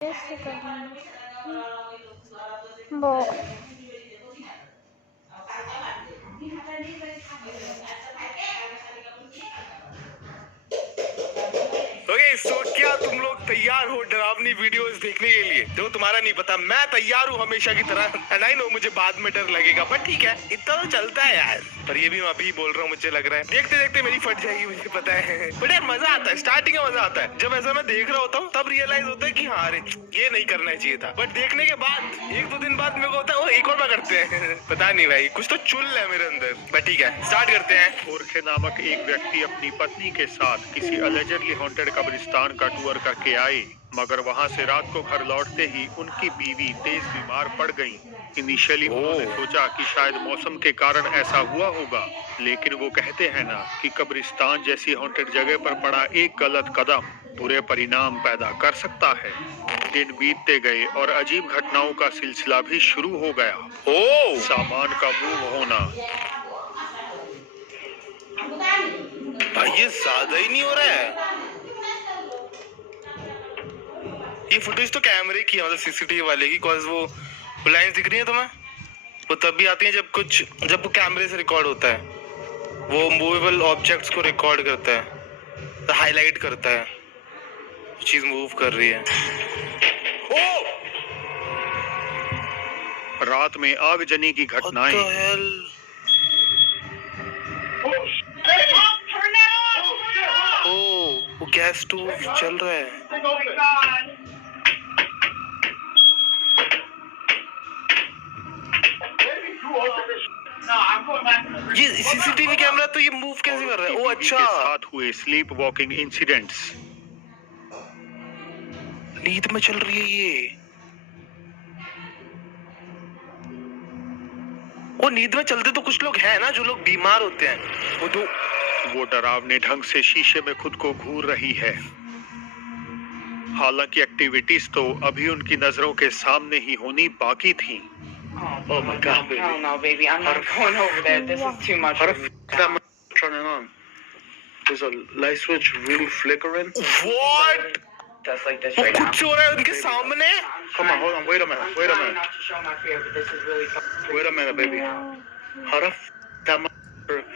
ऐसे करना वो ओके सो क्या तुम लोग तैयार हो डरावनी वीडियोस देखने के लिए? जो तुम्हारा नहीं पता, मैं तैयार हूँ हमेशा की तरह। एंड आई नो मुझे बाद में डर लगेगा, पर ठीक है, इतना तो चलता है यार। पर ये भी मैं अभी बोल रहा हूँ, मुझे लग रहा है देखते देखते मेरी फट जाएगी, मुझे पता है। बट यार मजा आता है, स्टार्टिंग में मजा आता है। जब ऐसा मैं देख रहा होता हूँ तब रियलाइज होता है कि हाँ अरे ये नहीं करना चाहिए था। बट देखने के बाद एक दो दिन बाद मेरे को होता है वो एक और बार करते हैं। पता नहीं भाई, कुछ तो चुल है मेरे अंदर। बट ठीक है, स्टार्ट करते हैं। होर्खे नामक एक व्यक्ति अपनी पत्नी के साथ किसी अलेजडली हॉन्टेड कब्रिस्तान का टूर करके आए, मगर वहां से रात को घर लौटते ही उनकी बीवी तेज बीमार पड़ गई। इनिशियली उन्होंने सोचा कि शायद मौसम के कारण ऐसा हुआ होगा, लेकिन वो कहते हैं ना कि कब्रिस्तान जैसी हॉन्टेड जगह पर पड़ा एक गलत कदम बुरे परिणाम पैदा कर सकता है। दिन बीतते गए और अजीब घटनाओं का सिलसिला भी शुरू हो गया। सामान का मूव होना। भाई ये ज्यादा ही नहीं हो रहा है? ये फुटेज तो कैमरे की है, मतलब सीसीटीवी वाले की। कॉज वो लाइन्स दिख रही है तुम्हें, वो तब भी आती है जब वो कैमरे से रिकॉर्ड होता है। वो मूवेबल ऑब्जेक्ट्स को रिकॉर्ड करता है, तो हाईलाइट करता है चीज मूव कर रही है। ओ! रात में आगजनी की घटनाएं। वो गैस स्टोव चल रहा है। ये सीसीटीवी कैमरा तो ये मूव कैसे कर रहा है? ओ अच्छा, के साथ हुए स्लीप वॉकिंग इंसिडेंट्स। नींद में चल रही है ये। वो नींद में चलते तो कुछ लोग हैं ना, जो लोग बीमार होते हैं। वो डरावने ढंग से शीशे में खुद को घूर रही है। हालांकि एक्टिविटीज तो अभी उनकी नजरों के सामने ही होनी बाकी थी। Oh my God, baby. Hell no, baby. I'm not going over there. This is too much. How the f am I turning on? Is a light switch really flickering? What? That's like this right now. कुछ हो रहा है उनके सामने? Come on, hold on, wait a minute, wait a minute. Not to show my fear, but this is really. Wait a minute, baby. How the f am I?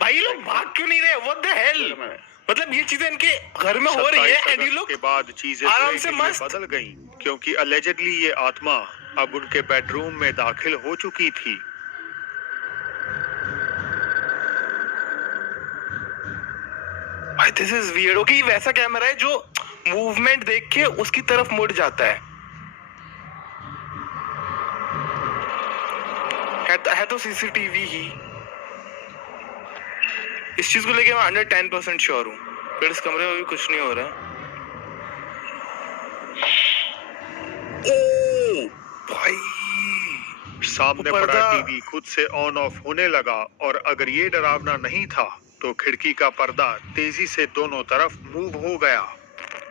भाई लोग भाग क्यों नहीं रहे? What the hell? Wait a minute. मतलब ये चीजें इनके घर में हो रही है एंड ये लोग के बाद चीजें आराम से मस्त बदल गईं, क्योंकि अलेजेडली ये आत्मा अब उनके बेडरूम में दाखिल हो चुकी थी। भाई दिस इज वियर्ड। ओके, वैसा कैमरा है जो मूवमेंट देख के उसकी तरफ मुड़ जाता है। तो सीसीटीवी ही। इस चीज को लेके मैं 110% श्योर हूँ, फिर इस कमरे में भी कुछ नहीं हो रहा है। ओ भाई, सामने पड़ा टीवी खुद से ऑन ऑफ होने लगा, और अगर ये डरावना नहीं था तो खिड़की का पर्दा तेजी से दोनों तरफ मूव हो गया।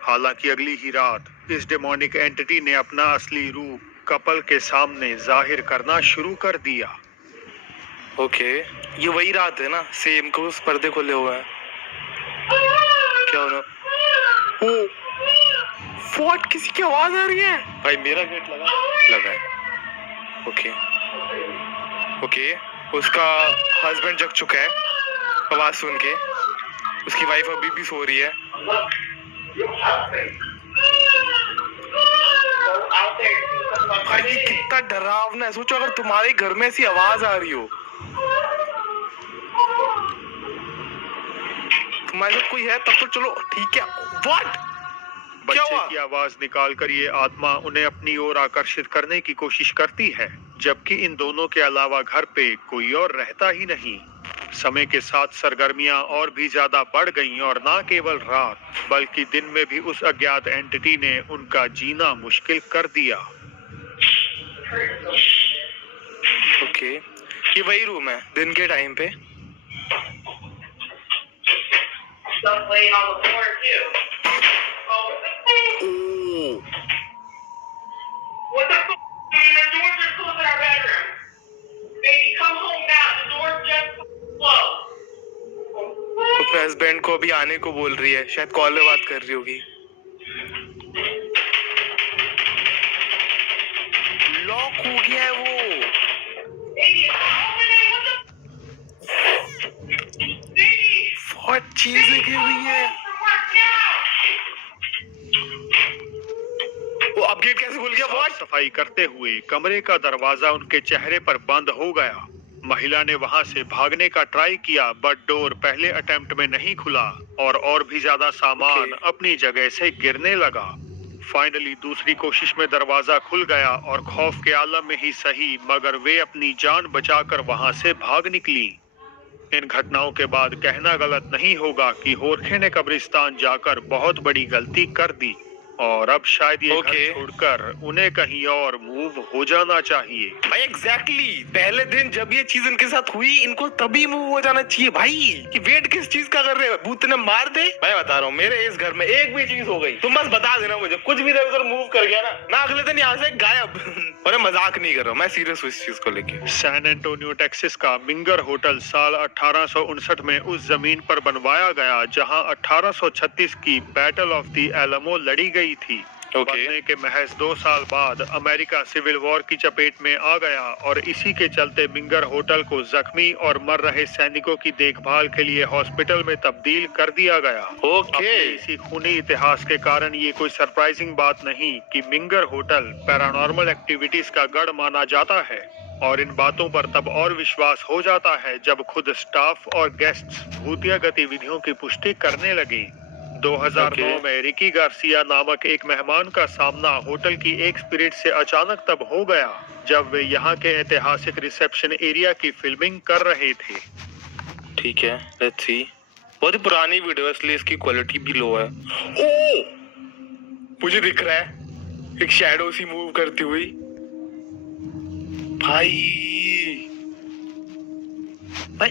हालांकि अगली ही रात इस डेमोनिक एंटिटी ने अपना असली रूप कपल के सामने जाहिर करना शुरू कर दिया। ओके, ये वही रात है ना, सेम को उस पर्दे खोले हुए हैं। क्या हो रहा? ओ व्हाट, किसी की आवाज आ रही है? भाई मेरा गेट लगा है। ओके ओके, उसका हस्बैंड जग चुका है आवाज सुन के। उसकी वाइफ अभी भी सो रही है। भाई ये कितना डरावना है। सोचो अगर तुम्हारे घर में ऐसी आवाज आ रही हो, तुम्हारे साथ कोई है तब तो चलो ठीक है। व्हाट? बच्चे की आवाज निकालकर ये आत्मा उन्हें अपनी ओर आकर्षित करने की कोशिश करती है, जबकि इन दोनों के अलावा घर पे कोई और रहता ही नहीं। समय के साथ सरगर्मियां और भी ज्यादा बढ़ गईं, और ना केवल रात बल्कि दिन में भी उस अज्ञात एंटिटी ने उनका जीना मुश्किल कर दिया। ओके, ये वही रूम है दिन के टाइम पे। हस्बैंड को अभी आने को बोल रही है, शायद कॉल पे बात कर रही होगी। लॉक हो गया है वो। बहुत चीजें गिर रही है। वो अपडेट कैसे भूल गया? साफ सफाई करते हुए कमरे का दरवाजा उनके चेहरे पर बंद हो गया। महिला ने वहां से भागने का ट्राई किया, बट डोर पहले अटेम्प्ट में नहीं खुला और भी ज्यादा सामान अपनी जगह से गिरने लगा। फाइनली दूसरी कोशिश में दरवाजा खुल गया और खौफ के आलम में ही सही, मगर वे अपनी जान बचाकर वहां से भाग निकली। इन घटनाओं के बाद कहना गलत नहीं होगा कि होरखे ने कब्रिस्तान जाकर बहुत बड़ी गलती कर दी और अब शायद ये घर छोड़कर उन्हें कहीं और मूव हो जाना चाहिए। भाई एग्जैक्टली पहले दिन जब ये चीज इनके साथ हुई, इनको तभी मूव हो जाना चाहिए भाई। कि वेट किस चीज का कर रहे हो? भूत ने मार दे। मैं बता रहा हूँ, मेरे इस घर में एक भी चीज हो गई, तुम बस बता देना मुझे। कुछ भी इधर उधर मूव कर गया ना अगले दिन यहाँ से गायब। और मजाक नहीं कर रहा हूँ, मैं सीरियस हूँ इस चीज को लेके। सैन एंटोनियो टेक्सास का मिंगर होटल साल 1859 में उस जमीन पर बनवाया गया जहां 1836 की बैटल ऑफ द एलमो लड़ी गई थी। बनने के महज 2 साल बाद अमेरिका सिविल वॉर की चपेट में आ गया और इसी के चलते मिंगर होटल को जख्मी और मर रहे सैनिकों की देखभाल के लिए हॉस्पिटल में तब्दील कर दिया गया। अपने इसी खूनी इतिहास के कारण ये कोई सरप्राइजिंग बात नहीं कि मिंगर होटल पैरानॉर्मल एक्टिविटीज का गढ़ माना जाता है। और इन बातों पर तब और विश्वास हो जाता है जब खुद स्टाफ और गेस्ट्स भूतिया गतिविधियों की पुष्टि करने लगी। 2009 में रिकी गार्सिया नामक एक मेहमान का सामना होटल की एक स्पिरिट से अचानक तब हो गया जब वे यहाँ के ऐतिहासिक रिसेप्शन एरिया की फिल्मिंग कर रहे थे। ठीक है, लेट्स सी। बहुत ही पुरानी वीडियो है इसलिए इसकी क्वालिटी भी लो है। ओ, मुझे दिख रहा है एक शैडो सी मूव करती हुई। भाई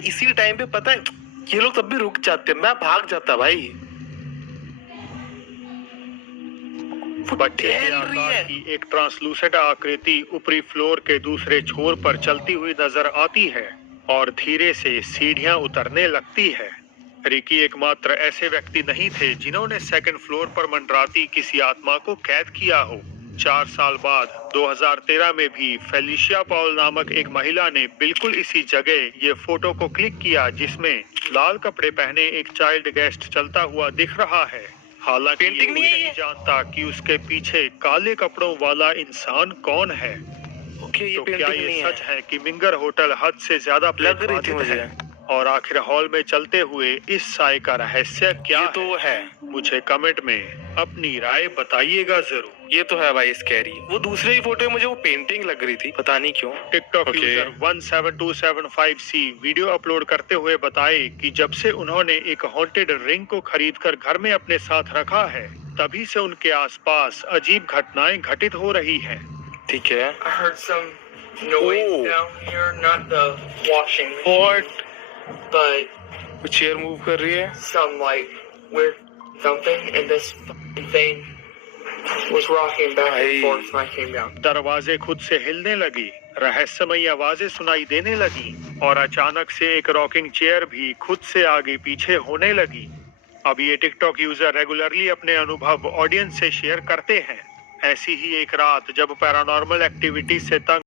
इसी टाइम पे पता है ये लोग तब भी रुक जाते, मैं भाग जाता भाई। बच्चे के आकार की एक ट्रांसलूसेंट आकृति ऊपरी फ्लोर के दूसरे छोर पर चलती हुई नजर आती है और धीरे से सीढ़ियां उतरने लगती है। रिकी एकमात्र ऐसे व्यक्ति नहीं थे जिन्होंने सेकंड फ्लोर पर मंडराती किसी आत्मा को कैद किया हो। 4 साल बाद 2013 में भी फेलिशिया पॉल नामक एक महिला ने बिल्कुल इसी जगह ये फोटो को क्लिक किया जिसमें लाल कपड़े पहने एक चाइल्ड गेस्ट चलता हुआ दिख रहा है। हालांकि ये नहीं जानता कि उसके पीछे काले कपड़ों वाला इंसान कौन है। तो क्या ये सच है कि मिंगर होटल हद से ज्यादा प्लेटफॉर्म है? और आखिर हॉल में चलते हुए इस साय का रहस्य क्या है? मुझे कमेंट में अपनी राय बताइएगा जरूर। ये तो है भाई स्कैरी। वो दूसरे ही फोटो में मुझे वो पेंटिंग लग रही थी, पता नहीं क्यों। TikTok user 17275C video upload करते हुए बताए कि जब से उन्होंने एक हॉन्टेड रिंग को खरीदकर घर में अपने साथ रखा है तभी से उनके आसपास अजीब घटनाएं घटित हो रही हैं। ठीक है। I heard some noise down here, not the washing machine. What? But chair move कर रही है। some like weird something, and this thing was rocking back and forth when I came down. दरवाजे खुद से हिलने लगी, रहस्यमयी आवाजें सुनाई देने लगी और अचानक से एक रॉकिंग चेयर भी खुद से आगे पीछे होने लगी। अब ये टिकटॉक यूजर रेगुलरली अपने अनुभव ऑडियंस से शेयर करते हैं। ऐसी ही एक रात जब पैरानॉर्मल एक्टिविटी से तंग